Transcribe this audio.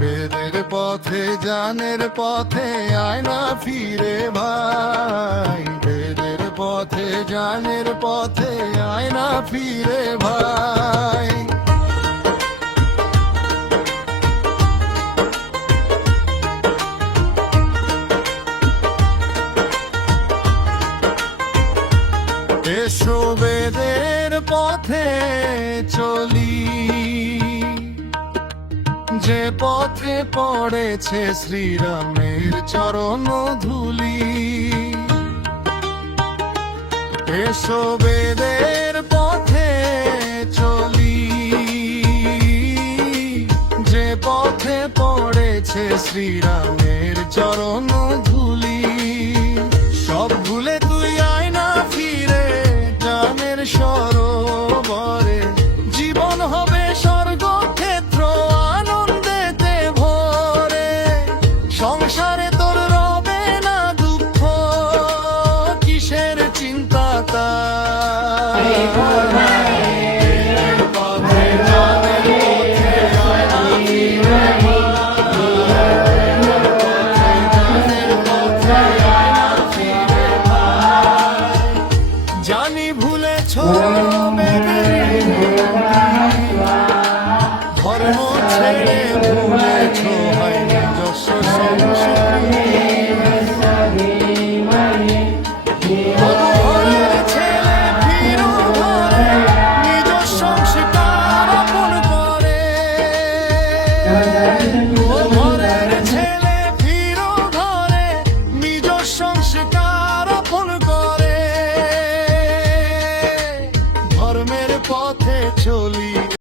বেদের পথে জানের পথে আয় না ফিরে ভাই, বেদের পথে জানের পথে আয় না ফিরে ভাই। এসো বেদের পথে চলি, যে পথে পড়েছে শ্রীরামের চরণ ধুলি। এসো বেদের পথে চলি, যে পথে পড়েছে শ্রীরামের চরণ ধুলি। সব ভুলে তুই আয় না ফিরে জানের সরোবরে, জীবন হবে স্বর্গক্ষেত্র আনন্দেতে ভরে। সংসারে তোর রবে না দুঃখ, কিসের চিন্তা তাই। জানি ভুলেছ ধর্ম ছেড়ে ভুলেছ হয় নিজস্ব ঘরের ছেলে ফিরো ঘরে, নিজ সংস্কার আপন করে। ঘরের ছেলে ফিরো ঘরে, নিজ সংস্কার আপন করে। ধর্মের পথে চলি।